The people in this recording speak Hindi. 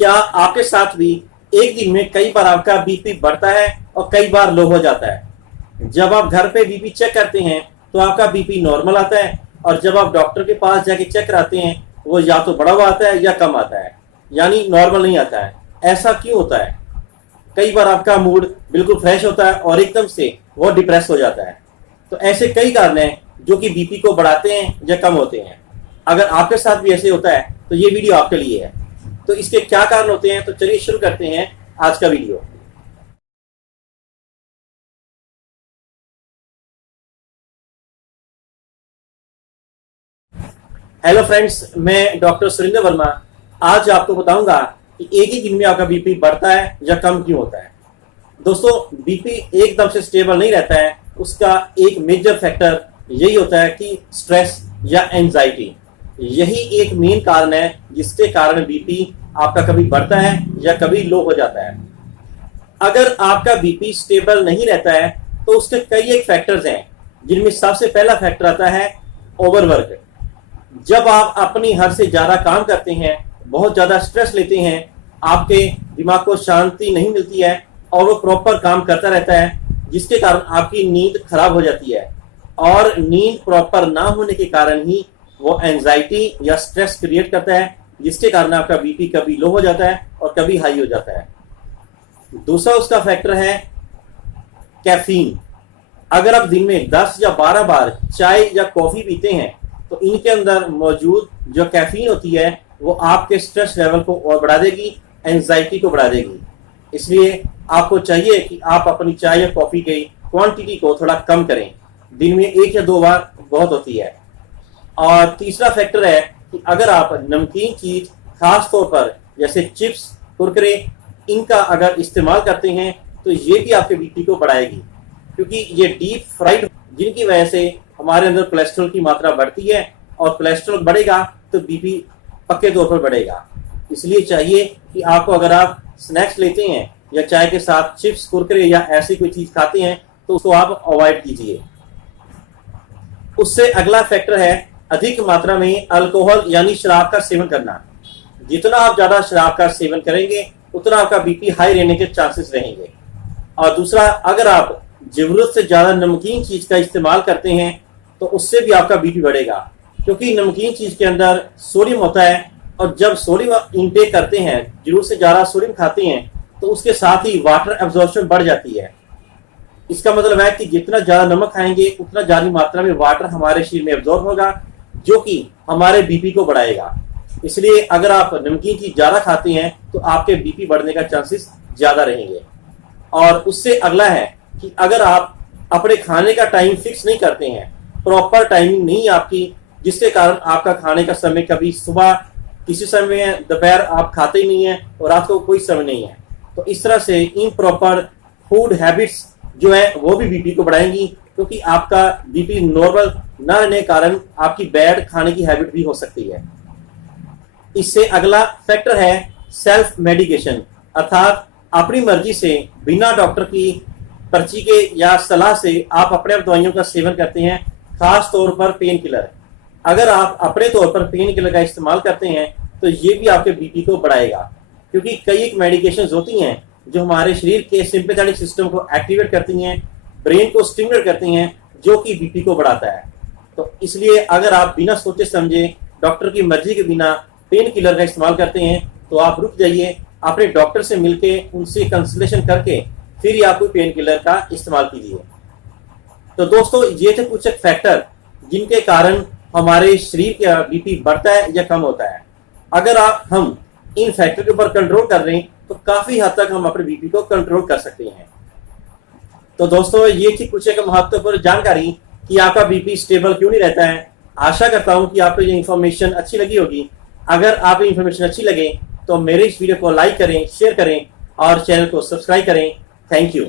क्या आपके साथ भी एक दिन में कई बार आपका बीपी बढ़ता है और कई बार लो हो जाता है? जब आप घर पे बीपी चेक करते हैं तो आपका बीपी नॉर्मल आता है, और जब आप डॉक्टर के पास जाके चेक कराते हैं वो या तो बढ़ा हुआ आता है या कम आता है, यानी नॉर्मल नहीं आता है। ऐसा क्यों होता है? कई बार आपका मूड बिल्कुल फ्रेश होता है और एकदम से वो डिप्रेस हो जाता है। तो ऐसे कई कारण हैं जो कि बीपी को बढ़ाते हैं या कम होते हैं। अगर आपके साथ भी ऐसे होता है तो ये वीडियो आपके लिए है। तो इसके क्या कारण होते हैं, तो चलिए शुरू करते हैं आज का वीडियो। हेलो फ्रेंड्स, मैं डॉक्टर सुरेंद्र वर्मा आज आपको बताऊंगा कि एक ही दिन में आपका बीपी बढ़ता है या कम क्यों होता है। दोस्तों, बीपी एकदम से स्टेबल नहीं रहता है। उसका एक मेजर फैक्टर यही होता है कि स्ट्रेस या एंजाइटी। यही एक मेन कारण है जिसके कारण बीपी आपका कभी बढ़ता है या कभी लो हो जाता है। अगर आपका बीपी स्टेबल नहीं रहता है तो उसके कई एक फैक्टर्स हैं, जिनमें सबसे पहला फैक्टर आता है ओवरवर्क। जब आप अपनी हद से ज्यादा काम करते हैं, बहुत ज्यादा स्ट्रेस लेते हैं, आपके दिमाग को शांति नहीं मिलती है और वो प्रॉपर काम करता रहता है, जिसके कारण आपकी नींद खराब हो जाती है। और नींद प्रॉपर ना होने के कारण ही वो एंजाइटी या स्ट्रेस क्रिएट करता है, जिसके कारण आपका बीपी कभी लो हो जाता है और कभी हाई हो जाता है। दूसरा उसका फैक्टर है कैफीन। अगर आप दिन में 10 या 12 बार चाय या कॉफी पीते हैं तो इनके अंदर मौजूद जो कैफीन होती है वो आपके स्ट्रेस लेवल को और बढ़ा देगी, एंजाइटी को बढ़ा देगी। इसलिए आपको चाहिए कि आप अपनी चाय या कॉफी की क्वांटिटी को थोड़ा कम करें। दिन में 1 या 2 बार बहुत होती है। और तीसरा फैक्टर है कि अगर आप नमकीन चीज खास तौर पर जैसे चिप्स, कुरकुरे, इनका अगर इस्तेमाल करते हैं तो ये भी आपके बीपी को बढ़ाएगी, क्योंकि ये डीप फ्राइड, जिनकी वजह से हमारे अंदर कोलेस्ट्रॉल की मात्रा बढ़ती है, और कोलेस्ट्रॉल बढ़ेगा तो बीपी पक्के तौर पर बढ़ेगा। इसलिए चाहिए कि आपको, अगर आप स्नैक्स लेते हैं या चाय के साथ चिप्स, कुरकुरे या ऐसी कोई चीज खाते हैं तो उसको आप अवॉइड कीजिए। उससे अगला फैक्टर है अधिक मात्रा में अल्कोहल यानी शराब का सेवन करना। जितना आप ज्यादा शराब का सेवन करेंगे उतना आपका बीपी हाई रहने के चांसेस रहेंगे। और दूसरा, अगर आप जरूरत से ज्यादा नमकीन चीज का इस्तेमाल करते हैं तो उससे भी आपका बीपी बढ़ेगा, क्योंकि नमकीन चीज के अंदर सोडियम होता है, और जब सोडियम इंटेक करते हैं, जरूरत से ज्यादा सोडियम खाते हैं, तो उसके साथ ही वाटर एब्जॉर्प्शन बढ़ जाती है। इसका मतलब है कि जितना ज्यादा नमक खाएंगे उतना ज्यादा मात्रा में वाटर हमारे शरीर में एब्जॉर्ब होगा, जो कि हमारे बीपी को बढ़ाएगा। इसलिए अगर आप नमकीन चीज ज्यादा खाते हैं तो आपके बीपी बढ़ने का चांसेस ज्यादा रहेंगे। और उससे अगला है कि अगर आप अपने खाने का टाइम फिक्स नहीं करते हैं, प्रॉपर टाइमिंग नहीं आपकी, जिसके कारण आपका खाने का समय कभी सुबह किसी समय है, दोपहर आप खाते ही नहीं है, और रात को कोई समय नहीं है, तो इस तरह से इम्प्रॉपर फूड हैबिट्स जो है वो भी बीपी को बढ़ाएंगी, क्योंकि आपका बीपी नॉर्मल न रहने के कारण आपकी बैड खाने की हैबिट भी हो सकती है। इससे अगला फैक्टर है सेल्फ मेडिकेशन, अर्थात अपनी मर्जी से बिना डॉक्टर की पर्ची के या सलाह से आप अपने दवाइयों का सेवन करते हैं, खास तौर पर पेन किलर। अगर आप अपने तौर पर पेन किलर का इस्तेमाल करते हैं तो ये भी आपके बीपी को बढ़ाएगा, क्योंकि कई एक मेडिकेशन होती हैं जो हमारे शरीर के सिंपैथेटिक सिस्टम को एक्टिवेट करती हैं, ब्रेन को स्टिमुलेट करती हैं, जो कि बीपी को बढ़ाता है। तो इसलिए अगर आप बिना सोचे समझे डॉक्टर की मर्जी के बिना पेन किलर का इस्तेमाल करते हैं तो आप रुक जाइए, अपने डॉक्टर से मिलके उनसे कंसल्टेशन करके फिर ही आप कोई पेन किलर का इस्तेमाल कीजिए। तो दोस्तों, ये थे कुछ फैक्टर जिनके कारण हमारे शरीर का बीपी बढ़ता है या कम होता है। अगर हम इन फैक्टर के ऊपर कंट्रोल कर रहे हैं तो काफी हद तक हम अपने बीपी को कंट्रोल कर सकते हैं। तो दोस्तों, ये थी कुछ एक महत्वपूर्ण जानकारी कि आपका बीपी स्टेबल क्यों नहीं रहता है। आशा करता हूं कि आपको ये इन्फॉर्मेशन अच्छी लगी होगी। अगर आप इन्फॉर्मेशन अच्छी लगे तो मेरे इस वीडियो को लाइक करें, शेयर करें और चैनल को सब्सक्राइब करें। Thank you.